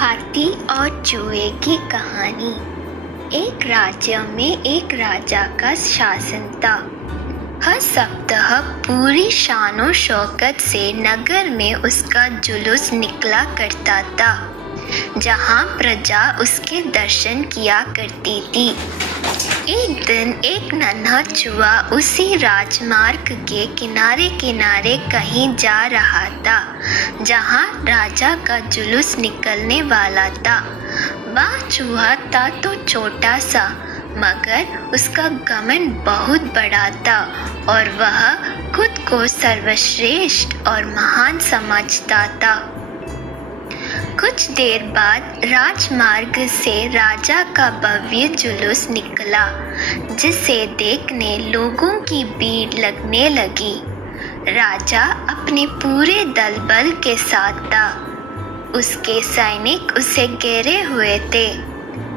हाथी और चूहे की कहानी। एक राज्य में एक राजा का शासन था। हर सप्ताह पूरी शानो शौकत से नगर में उसका जुलूस निकला करता था, जहाँ प्रजा उसके दर्शन किया करती थी। एक दिन एक नन्हा चूहा उसी राजमार्ग के किनारे किनारे कहीं जा रहा था, जहाँ राजा का जुलूस निकलने वाला था। वह चूहा था तो छोटा सा, मगर उसका घमंड बहुत बड़ा था और वह खुद को सर्वश्रेष्ठ और महान समझता था। कुछ देर बाद राजमार्ग से राजा का भव्य जुलूस निकला, जिसे देखने लोगों की भीड़ लगने लगी। राजा अपने पूरे दल बल के साथ था। उसके सैनिक उसे घेरे हुए थे।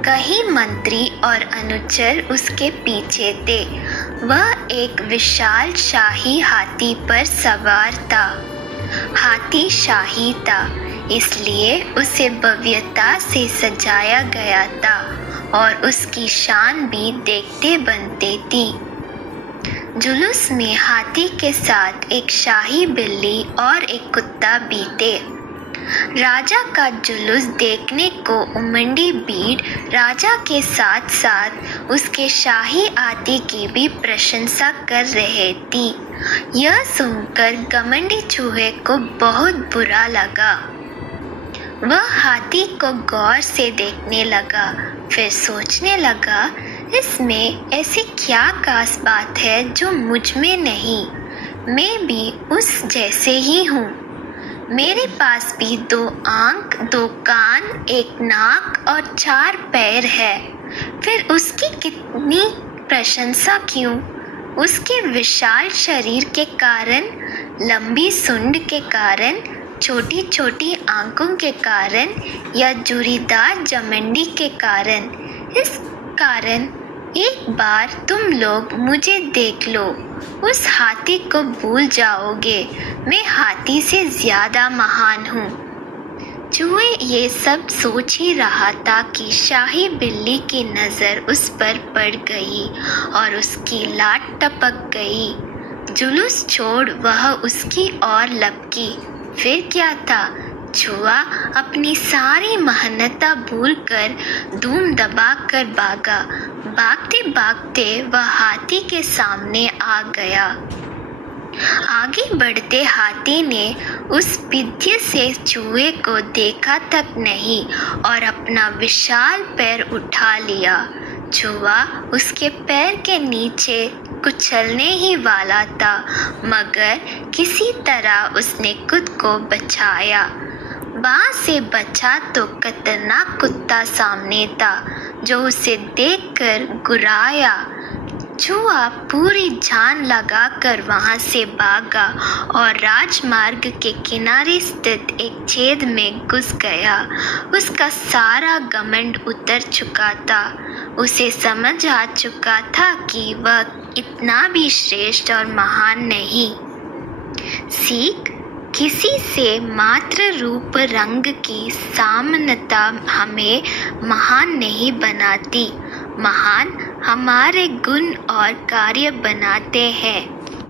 कई मंत्री और अनुचर उसके पीछे थे। वह एक विशाल शाही हाथी पर सवार था। हाथी शाही था, इसलिए उसे भव्यता से सजाया गया था और उसकी शान भी देखते बनते थी। जुलूस में हाथी के साथ एक शाही बिल्ली और एक कुत्ता भी थे। राजा का जुलूस देखने को उमड़ी भीड़ राजा के साथ साथ उसके शाही हाथी की भी प्रशंसा कर रही थी। यह सुनकर घमंडी चूहे को बहुत बुरा लगा। वह हाथी को गौर से देखने लगा, फिर सोचने लगा, इसमें ऐसी क्या खास बात है जो मुझ में नहीं। मैं भी उस जैसे ही हूँ। मेरे पास भी 2 आँख, 2 कान, 1 नाक और 4 पैर है। फिर उसकी कितनी प्रशंसा क्यों? उसके विशाल शरीर के कारण, लंबी सूंड के कारण, छोटी छोटी आंखों के कारण या जुरीदार जमंडी के कारण? इस कारण एक बार तुम लोग मुझे देख लो, उस हाथी को भूल जाओगे। मैं हाथी से ज्यादा महान हूँ। चूहे ये सब सोच ही रहा था कि शाही बिल्ली की नज़र उस पर पड़ गई और उसकी लात टपक गई। जुलूस छोड़ वह उसकी ओर लपकी। फिर क्या था, चूहा अपनी सारी मेहनत भूलकर धूम दबाकर भागा। भागते भागते वह हाथी के सामने आ गया। आगे बढ़ते हाथी ने उस विद्य से चूहे को देखा तक नहीं और अपना विशाल पैर उठा लिया। चूहा उसके पैर के नीचे कुचलने ही वाला था, मगर किसी तरह उसने खुद को बचाया। वहाँ से बचा तो खतरनाक कुत्ता सामने था, जो उसे देखकर गुर्राया। चूहा पूरी जान लगाकर वहाँ से भागा और राजमार्ग के किनारे स्थित एक छेद में घुस गया। उसका सारा घमंड उतर चुका था। उसे समझ आ चुका था कि वह इतना भी श्रेष्ठ और महान नहीं। सीख: किसी से मात्र रूप रंग की समानता हमें महान नहीं बनाती। महान हमारे गुण और कार्य बनाते हैं।